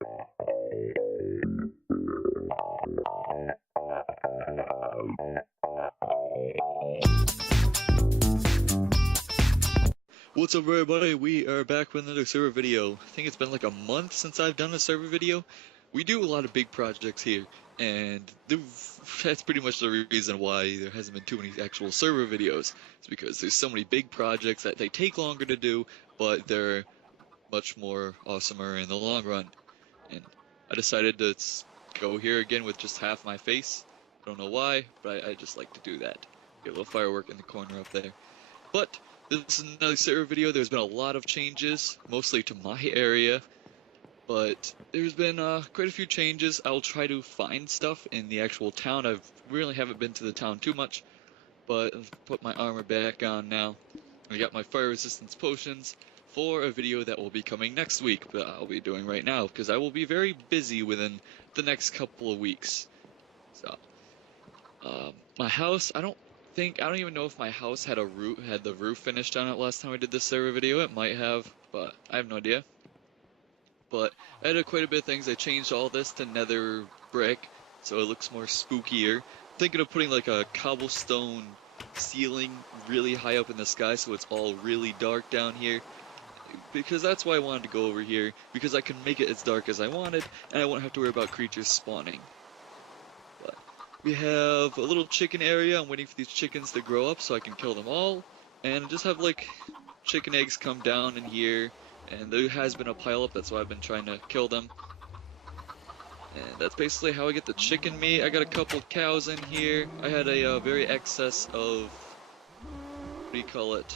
What's up everybody, we are back with another server video. I think it's been like a month since I've done a server video. We do a lot of big projects here, and that's pretty much the reason why there hasn't been too many actual server videos. It's because there's so many big projects that they take longer to do, but they're much more awesomer in the long run. And I decided to go here again with just half my face. I don't know why, but I just like to do that. Get a little firework in the corner up there. But this is another server video. There's been a lot of changes, mostly to my area, but there's been quite a few changes. I'll try to find stuff in the actual town. I really haven't been to the town too much, but I've put my armor back on now. I got my fire resistance potions for a video that will be coming next week, that I'll be doing right now, because I will be very busy within the next couple of weeks. So, my house, I don't even know if my house had the roof finished on it last time I did this server video. It might have, but I have no idea. But I did quite a bit of things. I changed all this to nether brick, so it looks more spookier. Thinking of putting like a cobblestone ceiling really high up in the sky, so it's all really dark down here. Because that's why I wanted to go over here, because I can make it as dark as I wanted, and I won't have to worry about creatures spawning. But we have a little chicken area. I'm waiting for these chickens to grow up so I can kill them all. And just have like chicken eggs come down in here. And there has been a pile up, that's why I've been trying to kill them. And that's basically how I get the chicken meat. I got a couple cows in here. I had a very excess of, what do you call it?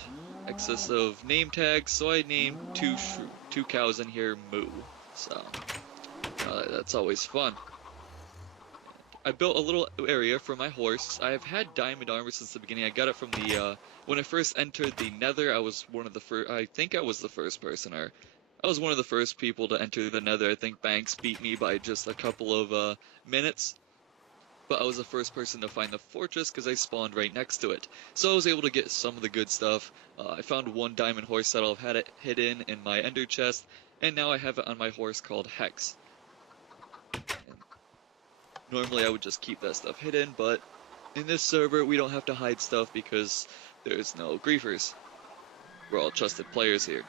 Excess of name tags, so I named two cows in here Moo. So that's always fun. I built a little area for my horse. I've had diamond armor since the beginning. I got it from the, when I first entered the nether, I was one of the first, I think I was the first person, or I was one of the first people to enter the nether. I think Banks beat me by just a couple of, minutes. But I was the first person to find the fortress because I spawned right next to it. So I was able to get some of the good stuff. I found one diamond horse saddle. I've had it hidden in my ender chest, and now I have it on my horse called Hex. Normally I would just keep that stuff hidden, but in this server we don't have to hide stuff because there's no griefers. We're all trusted players here.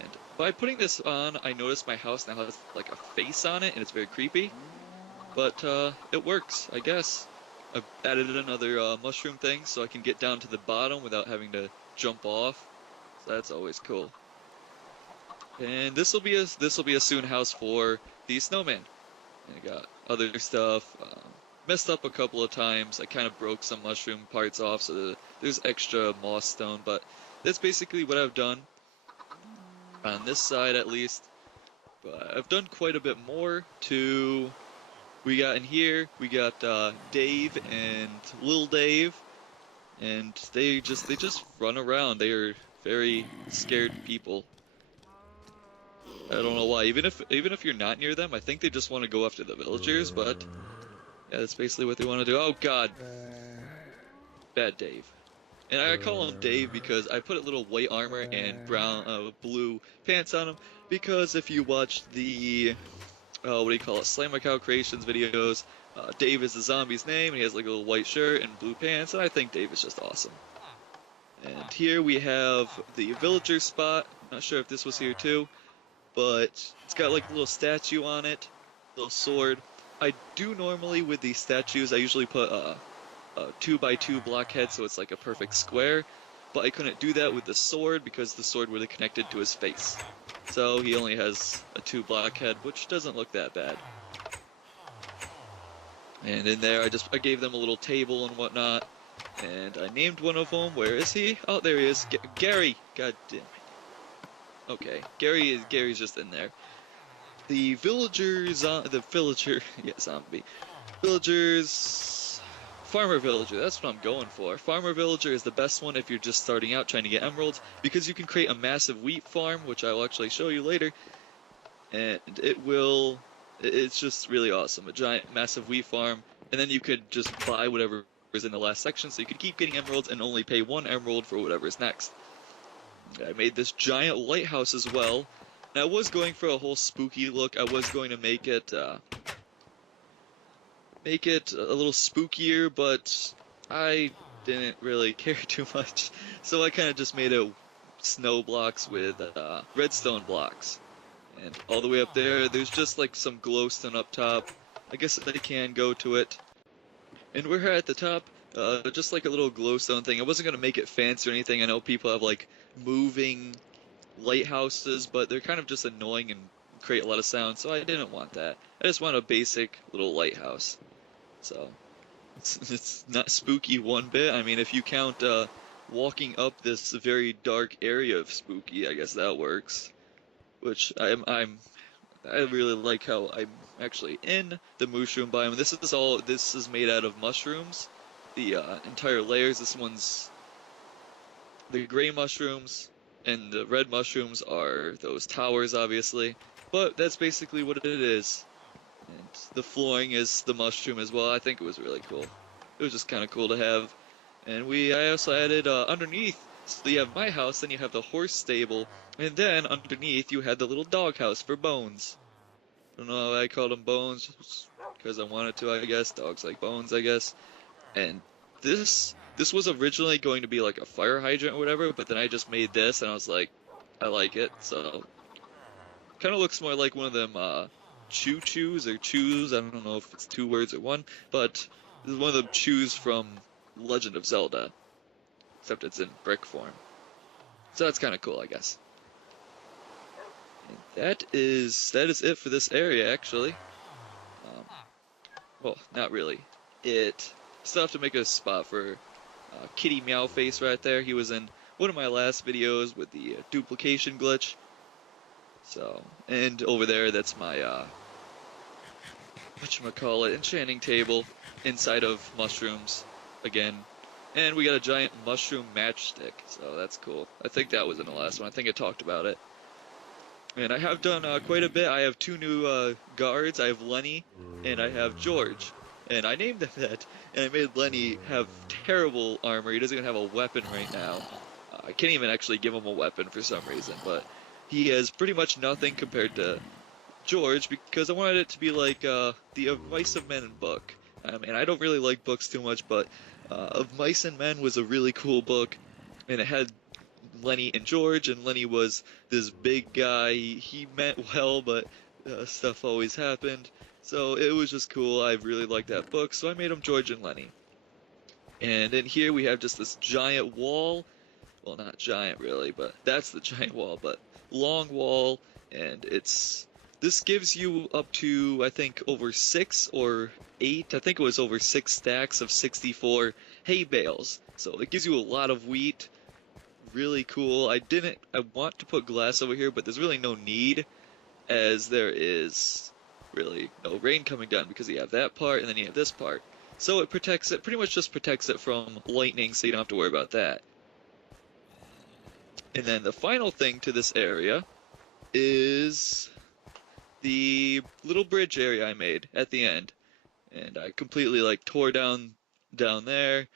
And by putting this on, I noticed my house now has like a face on it and it's very creepy. But it works, I guess. I've added another mushroom thing so I can get down to the bottom without having to jump off. So that's always cool. And this will be a soon house for the snowman. I got other stuff, messed up a couple of times. I kind of broke some mushroom parts off, so there's extra moss stone, but that's basically what I've done on this side at least. But I've done quite a bit more to, we got in here, we got Dave and Lil Dave, and they just run around. They are very scared people. I don't know why. Even if you're not near them, I think they just want to go after the villagers. But yeah, that's basically what they want to do. Oh God, bad Dave. And I call him Dave because I put a little white armor and blue pants on him. Because if you watch the what do you call it, Slammer Cow Creations videos, Dave is the zombie's name, and he has like a little white shirt and blue pants, and I think Dave is just awesome. And here we have the villager spot. Not sure if this was here too, but it's got like a little statue on it, little sword. I do normally with these statues, I usually put a 2x2 blockhead so it's like a perfect square, but I couldn't do that with the sword because the sword would have connected to his face. So he only has a 2 blockhead, which doesn't look that bad. And in there I gave them a little table and whatnot, and I named one of them. Where is he? Oh, there he is. Gary! God damn it. Okay, Gary's just in there. The villagers, farmer villager, that's what I'm going for. Farmer villager is the best one if you're just starting out trying to get emeralds, because you can create a massive wheat farm, which I will actually show you later, and it's just really awesome. A giant, massive wheat farm, and then you could just buy whatever is in the last section, so you could keep getting emeralds and only pay 1 emerald for whatever's next. I made this giant lighthouse as well. And I was going for a whole spooky look. I was going to make it a little spookier, but I didn't really care too much. So I kind of just made it snow blocks with redstone blocks. And all the way up there, there's just like some glowstone up top. I guess I can go to it. And we're here at the top, just like a little glowstone thing. I wasn't going to make it fancy or anything. I know people have like moving lighthouses, but they're kind of just annoying and create a lot of sound, so I didn't want that. I just want a basic little lighthouse. So it's not spooky one bit. I mean, if you count walking up this very dark area of spooky, I guess that works. Which I really like how I'm actually in the mushroom biome. This is made out of mushrooms. The entire layers. This one's the gray mushrooms, and the red mushrooms are those towers, obviously. But that's basically what it is. And the flooring is the mushroom as well. I think it was really cool. It was just kind of cool to have. And I also added underneath, so you have my house, then you have the horse stable, and then underneath you had the little dog house for Bones. I don't know why I called him Bones, because I wanted to, I guess. Dogs like bones, I guess. And this was originally going to be like a fire hydrant or whatever, but then I just made this, and I was like, I like it, so kind of looks more like one of them choo-choos or chews. I don't know if it's two words or one, but this is one of them chews from Legend of Zelda, except it's in brick form. So that's kind of cool, I guess. And that is it for this area, actually. Um, well, not really. Still have to make a spot for Kitty Meowface right there. He was in one of my last videos with the duplication glitch. So, and over there, that's my whatchamacallit, enchanting table inside of mushrooms again. And we got a giant mushroom matchstick, so that's cool. I think that was in the last one. I think I talked about it. And I have done quite a bit. I have two new guards. I have Lenny and I have George. And I named them that. And I made Lenny have terrible armor. He doesn't even have a weapon right now. I can't even actually give him a weapon for some reason, but he has pretty much nothing compared to George, because I wanted it to be like the Of Mice and Men book. I mean, I don't really like books too much, but Of Mice and Men was a really cool book, and it had Lenny and George, and Lenny was this big guy. He meant well, but stuff always happened. So it was just cool. I really liked that book, so I made them George and Lenny. And in here we have just this giant wall. Well, not giant really, but that's the giant wall, but long wall, and this gives you up to, I think, over 6 or 8, I think it was over 6 stacks of 64 hay bales. So it gives you a lot of wheat. Really cool. I want to put glass over here, but there's really no need, as there is really no rain coming down, because you have that part and then you have this part. So it pretty much just protects it from lightning, so you don't have to worry about that. And then the final thing to this area is the little bridge area I made at the end. And I completely like tore down there,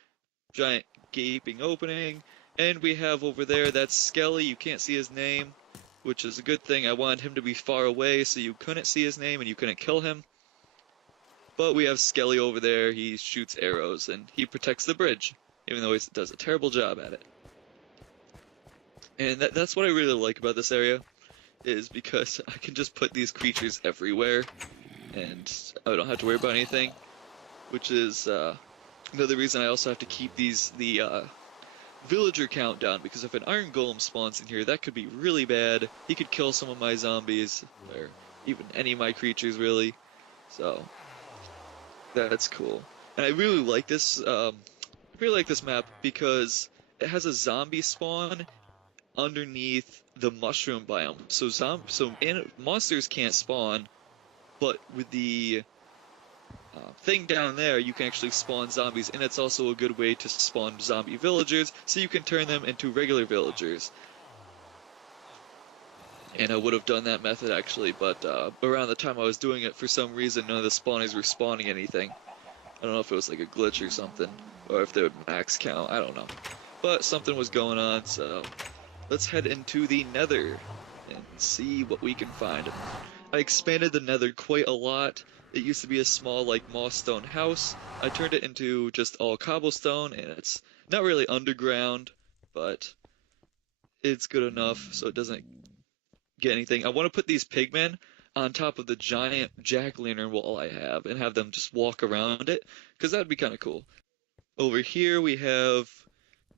giant gaping opening, and we have over there, that's Skelly. You can't see his name, which is a good thing. I wanted him to be far away so you couldn't see his name and you couldn't kill him. But we have Skelly over there. He shoots arrows and he protects the bridge, even though he does a terrible job at it. And that's what I really like about this area, is because I can just put these creatures everywhere and I don't have to worry about anything, which is another reason I also have to keep the villager count down, because if an iron golem spawns in here, that could be really bad. He could kill some of my zombies, or even any of my creatures, really. So that's cool. And I really like this map because it has a zombie spawn underneath the mushroom biome. So monsters can't spawn, but with the thing down there, you can actually spawn zombies, and it's also a good way to spawn zombie villagers, so you can turn them into regular villagers. And I would have done that method actually, but around the time I was doing it, for some reason, none of the spawners were spawning anything. I don't know if it was like a glitch or something, or if they would max count, I don't know. But something was going on, so let's head into the nether. And and see what we can find. I expanded the nether quite a lot. It used to be a small, like, moss stone house. I turned it into just all cobblestone, and it's not really underground, but it's good enough so it doesn't get anything. I want to put these pigmen on top of the giant jack-o'-lantern wall I have and have them just walk around it, because that'd be kind of cool. Over here we have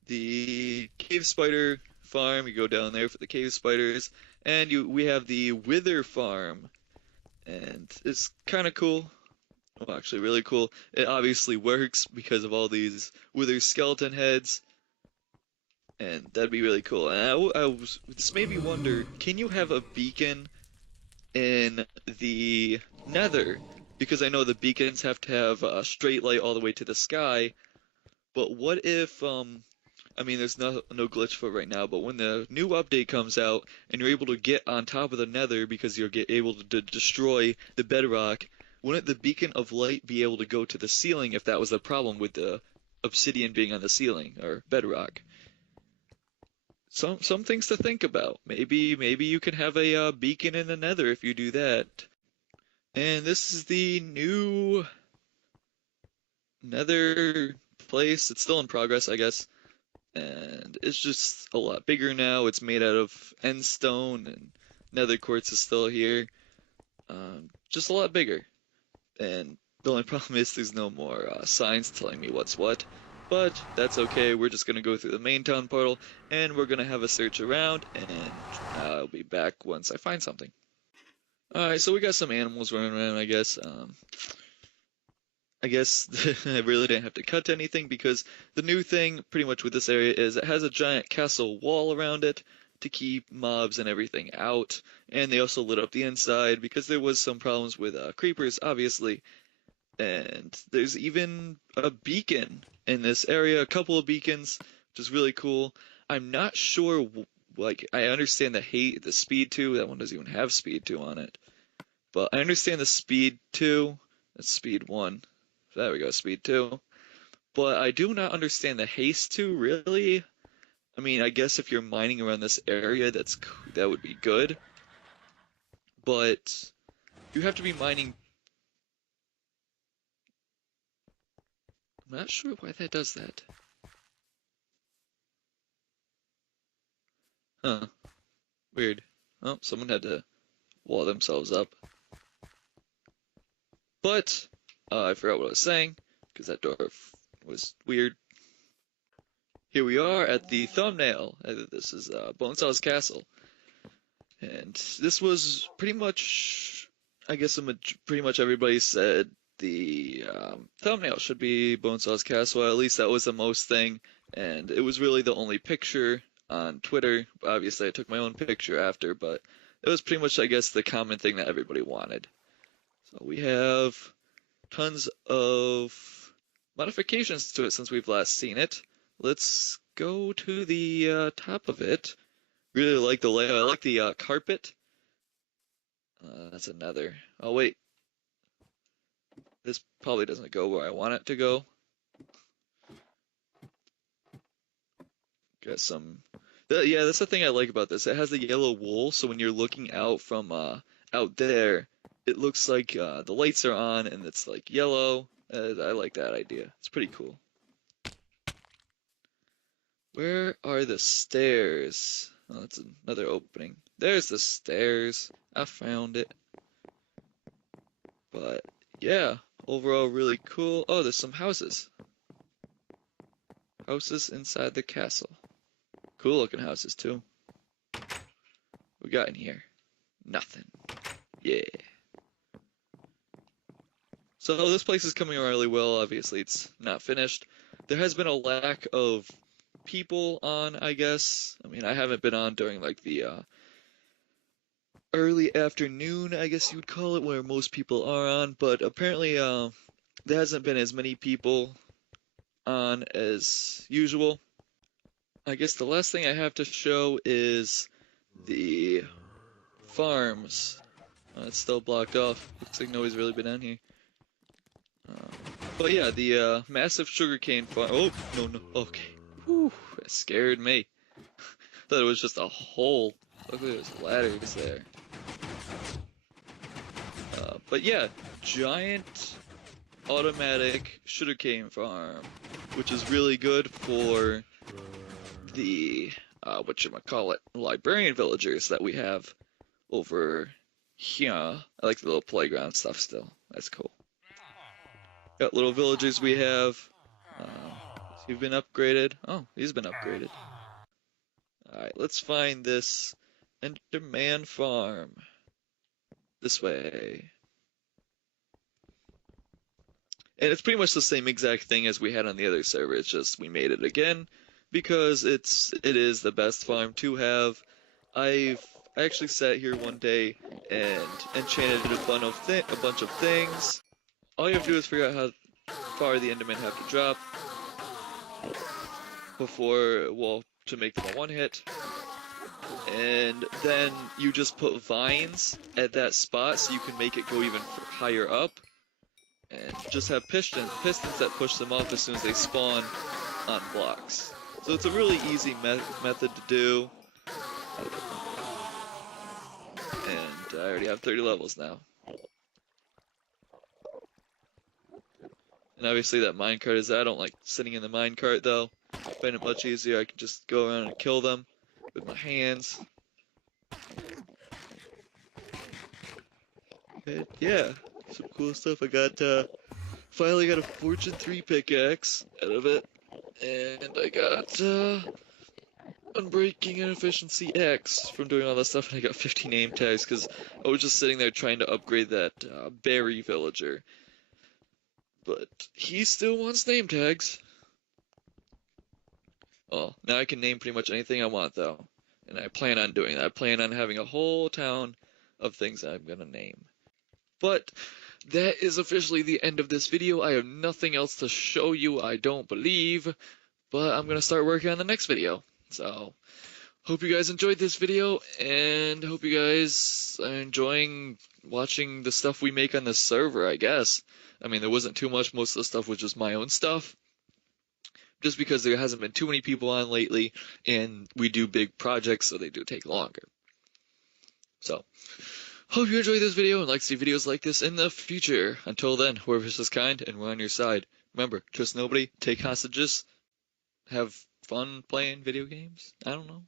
the cave spider farm. You go down there for the cave spiders, and we have the wither farm, and it's kind of cool. Well, actually, really cool. It obviously works because of all these wither skeleton heads, and that'd be really cool. And this made me wonder, can you have a beacon in the Nether? Because I know the beacons have to have a straight light all the way to the sky, but what if I mean, there's no glitch for it right now, but when the new update comes out and you're able to get on top of the Nether because you're able to destroy the bedrock, wouldn't the beacon of light be able to go to the ceiling if that was the problem with the obsidian being on the ceiling or bedrock? Some things to think about. Maybe you can have a beacon in the Nether if you do that. And this is the new Nether place. It's still in progress, I guess. And it's just a lot bigger now. It's made out of end stone, and nether quartz is still here. Just a lot bigger. And the only problem is there's no more signs telling me what's what. But that's okay. We're just gonna go through the main town portal, and we're gonna have a search around, and I'll be back once I find something. Alright, so we got some animals running around, I guess. I guess I really didn't have to cut anything because the new thing pretty much with this area is it has a giant castle wall around it to keep mobs and everything out. And they also lit up the inside because there was some problems with creepers, obviously. And there's even a beacon in this area, a couple of beacons, which is really cool. I'm not sure, like, I understand the speed 2, that one doesn't even have speed 2 on it. But I understand the speed 2, that's speed 1. There we go, speed 2. But I do not understand the haste 2, really. I mean, I guess if you're mining around this area, that would be good. But you have to be mining. I'm not sure why that does that. Huh, weird. Oh, someone had to wall themselves up. But I forgot what I was saying, because that door was weird. Here we are at the thumbnail. This is Bonesaw's Castle. And this was pretty much, I guess pretty much everybody said the thumbnail should be Bonesaw's Castle. At least that was the most thing. And it was really the only picture on Twitter. Obviously, I took my own picture after, but it was pretty much, I guess, the common thing that everybody wanted. So we have tons of modifications to it since we've last seen it. Let's go to the top of it. Really like the layout. I like the carpet. That's another. Oh wait, this probably doesn't go where I want it to go. Got some. Yeah, that's the thing I like about this. It has the yellow wool, so when you're looking out from out there, it looks like the lights are on and it's like yellow. I like that idea. It's pretty cool. Where are the stairs? Oh, that's another opening. There's the stairs. I found it. But yeah, overall really cool. Oh, there's some houses. Houses inside the castle. Cool looking houses too. We got in here? Nothing. Yeah. So this place is coming around really well. Obviously, it's not finished. There has been a lack of people on, I guess. I mean, I haven't been on during like the early afternoon, I guess you would call it, where most people are on. But apparently, there hasn't been as many people on as usual. I guess the last thing I have to show is the farms. It's still blocked off. Looks like nobody's really been on here. But yeah, the massive sugarcane farm. Oh, no, no. Okay. Whew, that scared me. Thought it was just a hole. Luckily there's ladders there. But yeah, giant automatic sugarcane farm, which is really good for the whatchamacallit, librarian villagers that we have over here. I like the little playground stuff still. That's cool. Got little villagers we have. Has he been upgraded? Oh, he's been upgraded. Alright, let's find this Enderman farm. This way. And it's pretty much the same exact thing as we had on the other server. It's just we made it again because it is the best farm to have. I actually sat here one day and enchanted a bunch of things. All you have to do is figure out how far the Endermen have to drop before, well, to make them a one hit. And then you just put vines at that spot so you can make it go even higher up. And just have pistons that push them off as soon as they spawn on blocks. So it's a really easy method to do. And I already have 30 levels now. And obviously that minecart is I don't like sitting in the minecart though. I find it much easier. I can just go around and kill them with my hands. And yeah, some cool stuff. I got finally got a Fortune 3 pickaxe out of it. And I got Unbreaking and Efficiency X from doing all that stuff, and I got 50 name tags because I was just sitting there trying to upgrade that berry villager. But he still wants name tags. Well, now I can name pretty much anything I want, though. And I plan on doing that. I plan on having a whole town of things I'm going to name. But that is officially the end of this video. I have nothing else to show you, I don't believe. But I'm going to start working on the next video. So, hope you guys enjoyed this video, and hope you guys are enjoying watching the stuff we make on this server, I guess. I mean, there wasn't too much. Most of the stuff was just my own stuff. Just because there hasn't been too many people on lately, and we do big projects, so they do take longer. So, hope you enjoyed this video and like to see videos like this in the future. Until then, whoever's is kind, and we're on your side. Remember, trust nobody, take hostages, have fun playing video games. I don't know.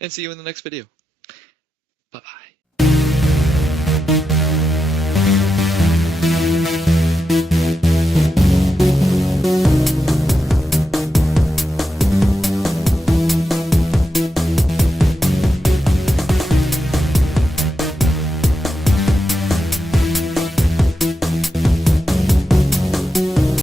And see you in the next video. Bye-bye.